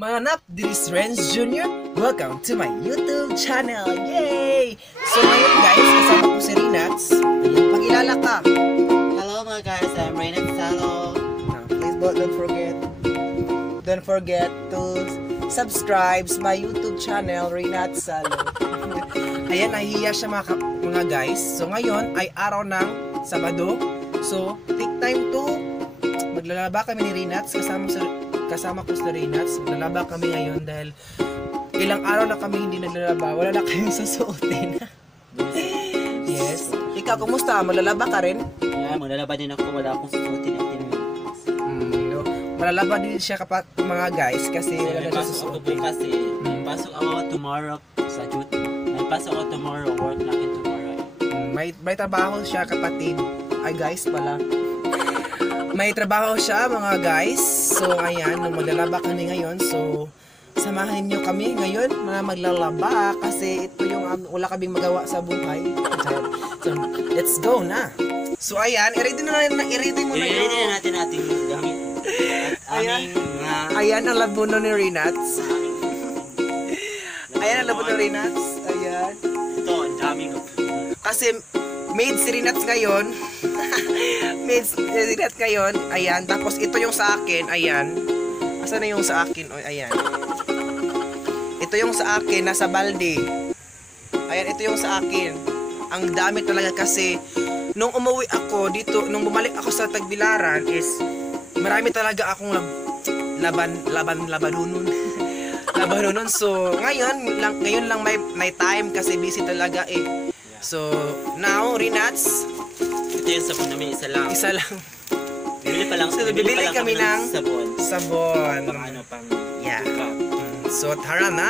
Manap, this is Renz Jr. Welcome to my YouTube channel. Yay! So ngayon guys, kasama ko si RENATS. Pag-ilala ka. Hello mga guys, I'm RENATS SALO. Now, please don't forget to subscribe my YouTube channel, RENATS SALO. Ayan, nahihiya siya mga guys. So ngayon ay araw ng Sabado. So take time to maglalaba kami ni RENATS kasama ko sa RENATS. Maglalaba kami ngayon dahil ilang araw na kami hindi naglalaba. Wala na kayong susuotin. Yes. Ikaw, kumusta? Maglalaba ka rin? Yeah, maglalaba din ako. Wala akong susuotin at no. Malalaba din siya mga guys kasi wala na siya susuotin. Kasi pasok ako tomorrow sa duty. May pasok ako tomorrow. Work natin tomorrow. May trabaho siya kapatid. Ay guys pala. May trabaho siya mga guys. So ayan, maglalaba kami ngayon. So samahan niyo kami ngayon na maglalaba kasi ito yung wala kaming magawa sa buhay. So let's go na. So ayan, i-ready mo na yung natin ating gamit. Ayan ang labuno ni RENATS. Ayan ang labuno ni RENATS. Ayan. Ito, ang daming. Kasi made si RENATS ngayon. Made si RENATS ngayon. Ayan. Tapos ito yung sa akin. Ayan. Asan na yung sa akin? O, ayan. Ito yung sa akin. Nasa balde. Ayan. Ito yung sa akin. Ang dami talaga kasi nung umuwi ako dito, nung bumalik ako sa Tagbilaran is marami talaga akong labanunon. Labanunon. So ngayon lang may time kasi busy talaga eh. So now RENATS, ito yung sabon namin, isa lang. Bibili pa lang. So bibili kami ng sabon. Pang yeah. So tara na.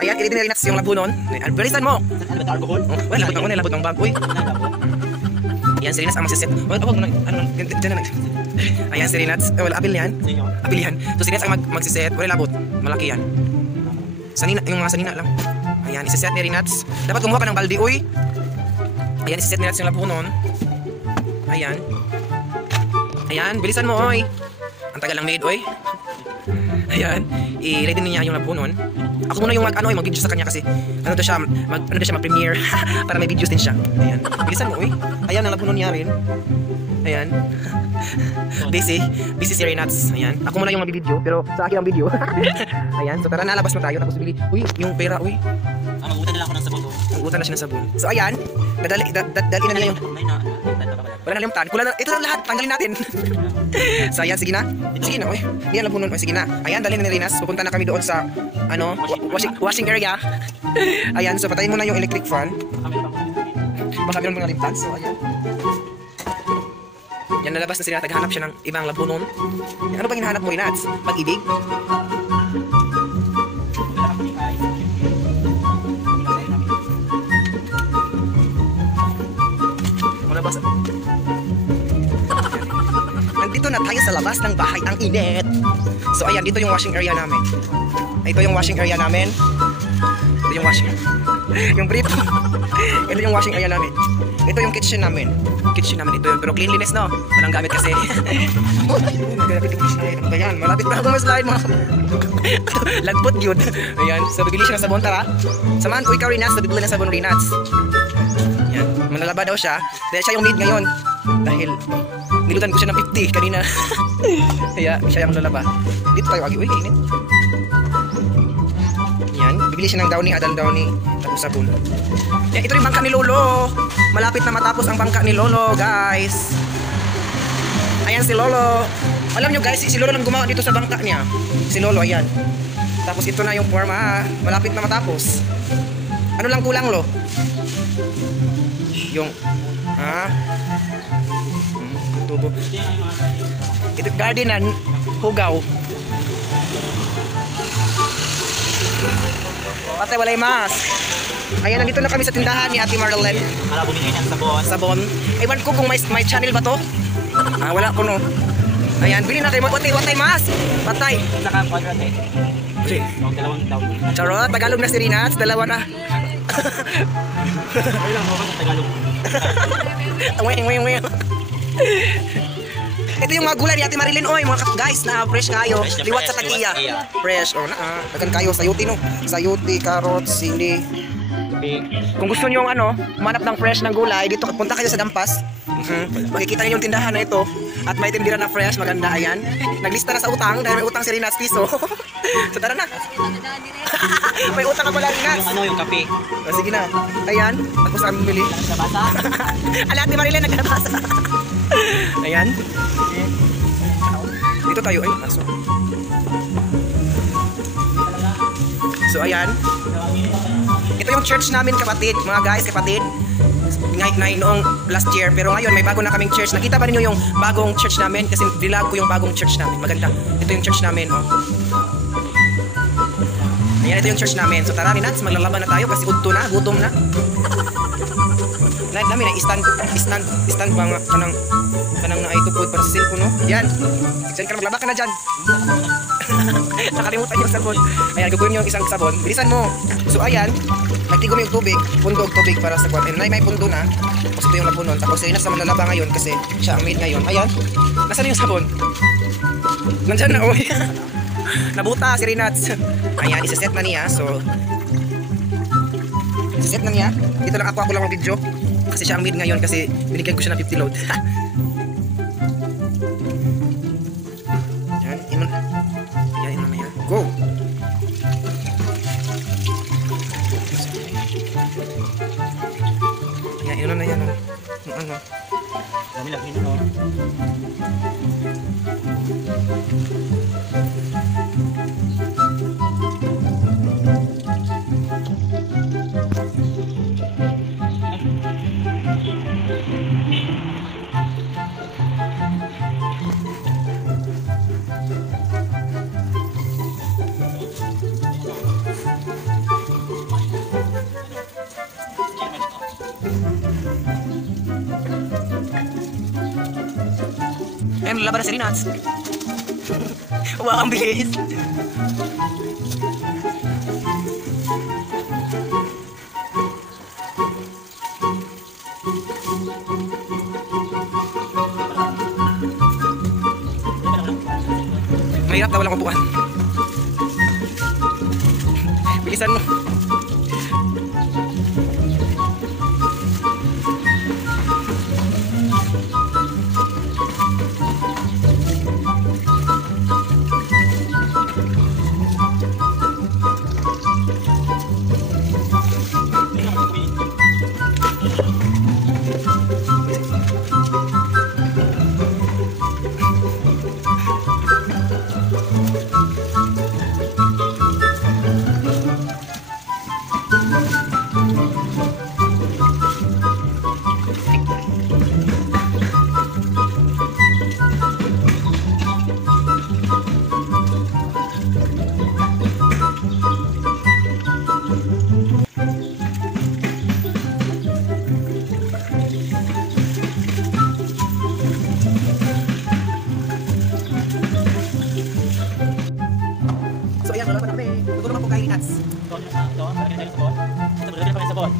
Ayan, i-ready na RENATS yung labunon. Bilisan mo. Ano ba, alcohol? Well, labot ng bag. Uy. Ayan si RENATS ang magsiset. Diyan na. Ayan si RENATS. Well, apil yan. So si RENATS ang magsiset. Wala labot. Malaki yan. Sanina, yung mga sanina lang. Ayan, isiset ni RENATS. Dapat kumuha ka ng balde, uy. Ayan, isiset ni RENATS yung labunon. Ayan. Ayan, bilisan mo, oy. Ang tagal lang made, oy. Ayan, i-ready niya yung labunon. Ako muna yung mag-video sa kanya kasi ano daw siya, mag-premiere para may videos din siya. Ayan, bilisan mo, oy. Ayan, ang labunon niya rin. Ayan. Busy si RENATS. Ayan. Ako muna yung mag-video pero sa akin ang video. Ayan, so tara na, labas na tayo tapos bili. Uy, yung pera, uy. Mag-utan na lang ako ng sabon. Mag-utan na siya ng sabon. So ayan, dadali na nila yung wala na limutan. Ito na lahat, tanggalin natin. So ayan, sige na. Sige na, uy. Hindi ang labunon, uy, sige na. Ayan, dali na ni RENATS. Pupunta na kami doon sa washing area. Ayan, so patayin mo na yung electric fan. Baka meron mga limutan. So ayan. Yan, nalabas na sila, naghanap siya ng ibang labunon. Ano bang hinahanap mo, RENATS? Pag-ibig? Malabas. Nandito na tayo sa labas ng bahay, ang init. So ayan, dito yung washing area namin. Ito yung washing area namin. Ito yung washing. Yung brito. Ito yung washing area namin. Ito yung kitchen namin. Ito yun. Pero cleanliness, no? Walang gamit kasi. Ayan, malapit na ako mas-slide mga. Lagpot yun. Ayan, so bibili siya ng sabon, tara. Samahan ko ikaw, RENATS, so bibili ng sabon RENATS. Ayan, manlalaba daw siya. Dahil siya yung maid ngayon. Dahil nilutan ko siya ng 50 kanina. Kaya siya yung manlalaba. Dito tayo, agi. Uy, kainit. Ayan, bibili siya ng downy, adal downy, tapos sabon. Yan, ito yung bangka ni Lolo. Malapit na matapos ang bangka ni Lolo, guys. Ayan si Lolo. Alam nyo guys, si Lolo lang gumawa dito sa bangka niya. Si Lolo, ayan. Tapos ito na yung forma. Malapit na matapos. Ano lang kulang, Lo? Yung tubo. Ito gardenan, hugaw. Patay, walay mas. Ayan, nandito na kami sa tindahan ni Ate Marlene. Bumili ng sabon. Ewan ko kung may channel ba to. Wala ko, no. Ayan, bili na kayo. Watay mas. Patay. Saka quadrate. Dalawang daw. Charot, Tagalog na si RENATS. Dalawa na. Ay lang, Tagalog. Weng. Ito yung mga gulay ni Ate Marilyn. Oy, mga guys na fresh kayo. Fresh na Liwat sa fresh, tagiya. liwat iya. Fresh. Oh, dagan kayo sayuti no. Sayuti, carrots, sili. Kung gusto niyo ano, manap ng fresh ng gulay, dito punta kayo sa Dampas. Makikita niyo yung tindahan na ito. At may tindira na fresh, maganda ayan. Naglista na sa utang dahil may utang si Renats piso. So tara na. May utang ka pala Renats. Yung ano, yung kape. O, sige na. Ayan, ako sa kami bumili. Sa bata. Ala, Ate Marilyn nagkabasa. Ayan. Dito tayo ay aso. So ayan. Ito yung church namin kapatid, mga guys, kapatid. Ngay noong last year, pero ngayon may bago na kaming church. Nakita ba niyo yung bagong church namin? Kasi vlog ko yung bagong church namin. Maganda. Ito yung church namin, oh. Ayan, ito yung church namin. So tara, Renats, maglalaban na tayo kasi udto na, gutom na. Lahat namin ay stand ba nga kanang na ito po para sa cellphone, no? Yan. Diyan ka na, maglaba ka na dyan. Nakalimutan yung sabon. Ayan, gagawin yung isang sabon. Bilisan mo. So ayan, nagtigom yung tubig, pundo og tubig para sa kwan. And may pundo na. Tapos ito yung lapunon. Tapos ayun na sa manlalaba ngayon kasi siya ang maid ngayon. Ayan. Nasaan yung sabon? Nandyan na, oy. Nabuta si Renats. Ayan, isa-set na niya. So, isa-set na niya. Dito lang ako lang ang video. Kasi siya ang maid ngayon kasi binigyan ko siya ng 50 load. Yan, iman. Yan, iman na yan. Go! Yan, iman na yan. Ano? Dami lang hino. Ayan, lalaban na si Renats. Wow, ang bilis. Mahirap na walang upuan. Bilisan mo. So ayan, wala pa na kami. Ito naman po kay Renats. Ito, malagyan tayo ng sabon. Ito, malagyan pa ng sabon.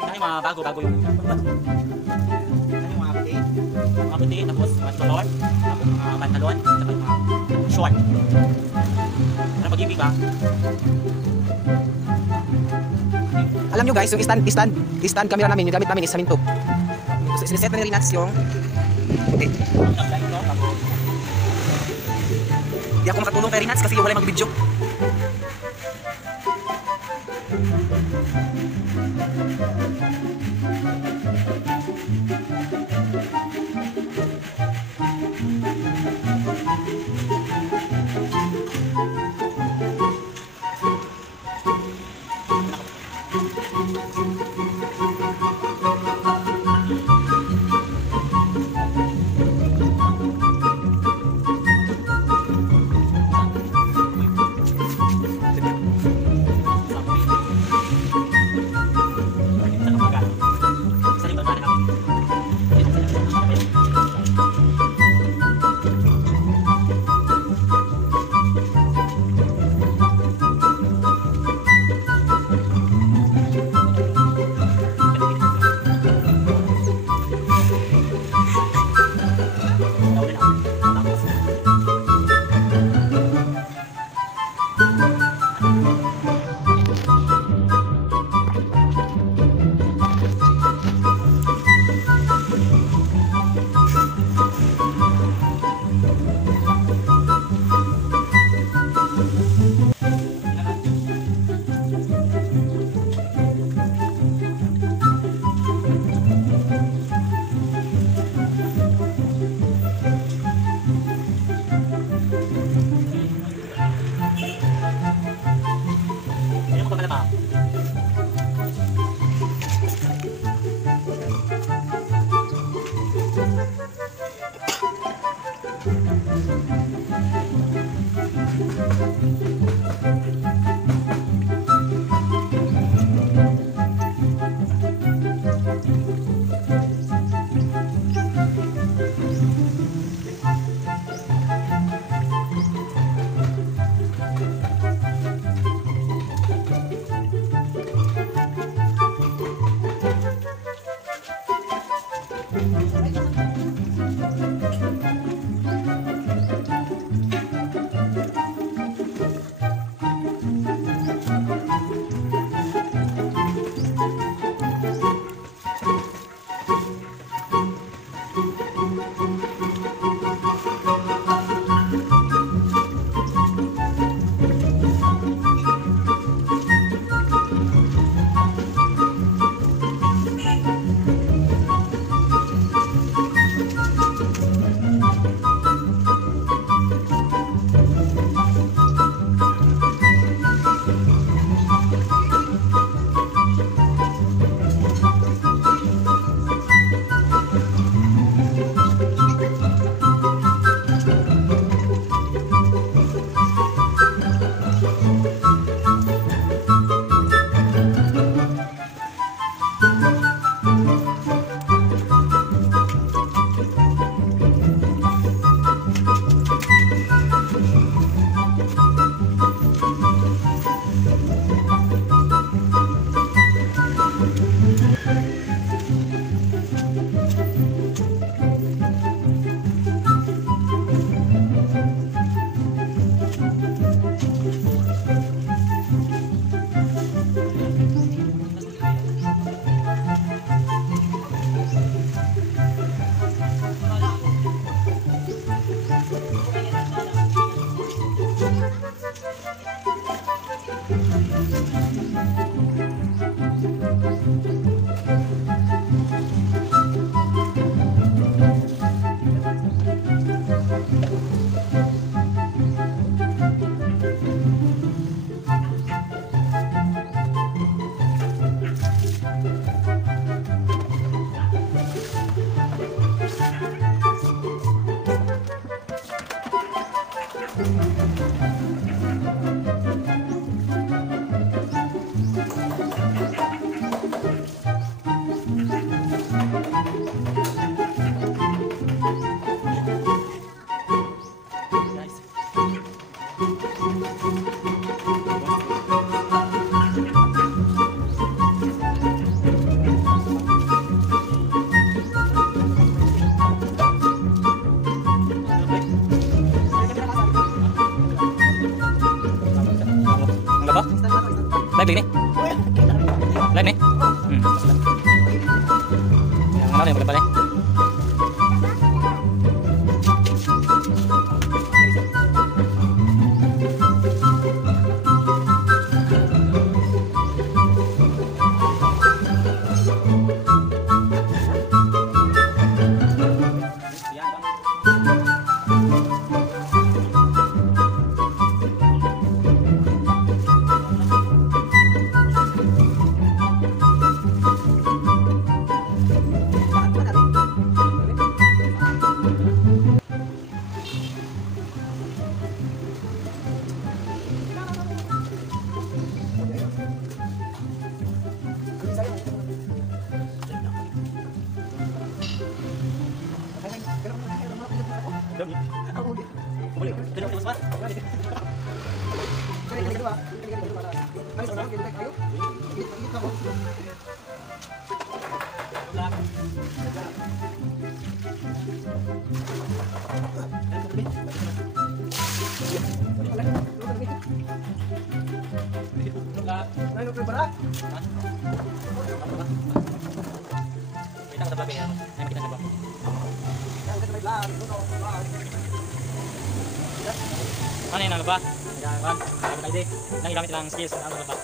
Ano yung mga bago-bago yung mga puti, tapos mga color, tapos mga pantalon, tapos mga short. Ano pag-ibig ba? Alam nyo guys, yung stand camera namin, yung gamit namin is saminto. So, sineset na ni Renats yung puti. Di ako makatulong kay Renats kasi wala mag-video. Live ini? Live nih? Yang mana yang paling paling? Ano yung nalaba? Nang ilamit lang skills na nalaba.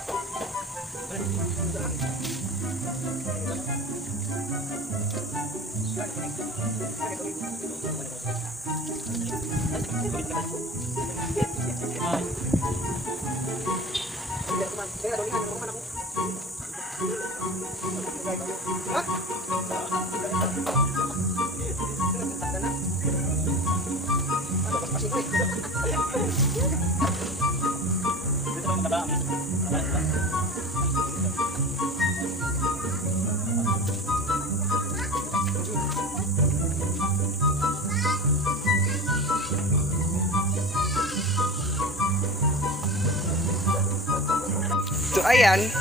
So ayan,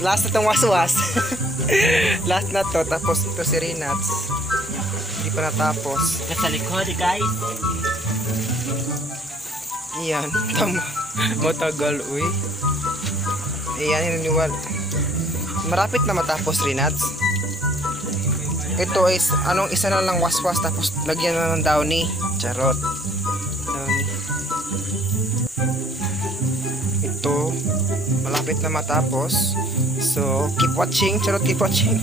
last na tong waswas. Last na to, tapos ito si Renats. Hindi pa natapos. Sa likod guys. Iyan, tama. Matagal, uy. Iyan, iniwal. Marapit na matapos, Renats. Ito is, anong isa na lang waswas, tapos lagyan na ng downy. Charot. Downy. Ito, malapit na matapos. So, keep watching. Charot, keep watching.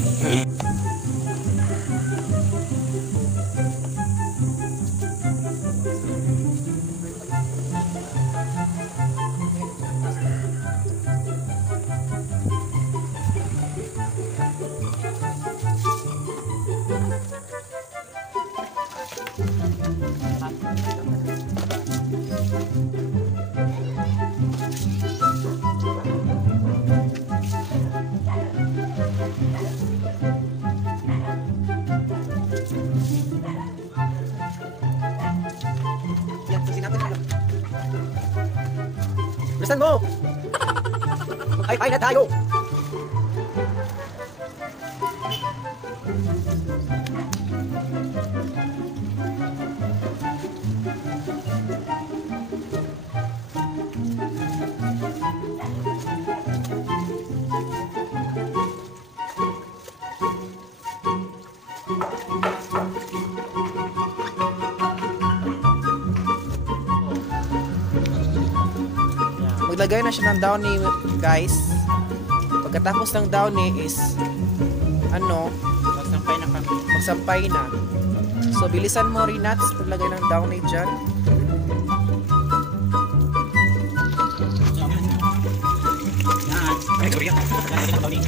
Bilisan mo! Ay na tayo! Maglagay na siya ng downy, guys. Pagkatapos ng downy is magsampay na. So bilisan mo, Renats, paglagay ng downy dyan. Ay, sorry yan. Downy.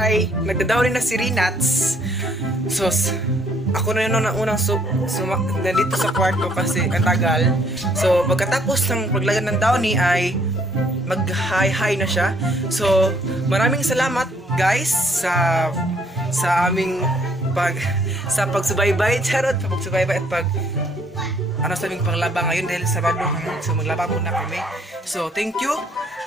Ay, nagdadaw rin na si Renats. So, ako na yun ang unang nandito sa kwarto kasi ang tagal. So, pagkatapos ng paglagay ng downy ay mag-hi-hi na siya. So, maraming salamat guys sa aming sa pagsubaybay, charot, sa pagsubaybay at sa aming panglaba ngayon dahil Sabado. So, maglaba muna kami. So, thank you.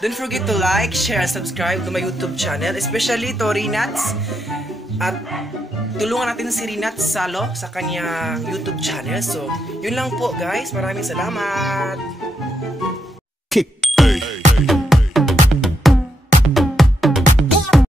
Don't forget to like, share, and subscribe to my YouTube channel, especially to RENATS. At tulungan natin si RENATS SALO sa kanyang YouTube channel. So, yun lang po guys. Maraming salamat. Kick.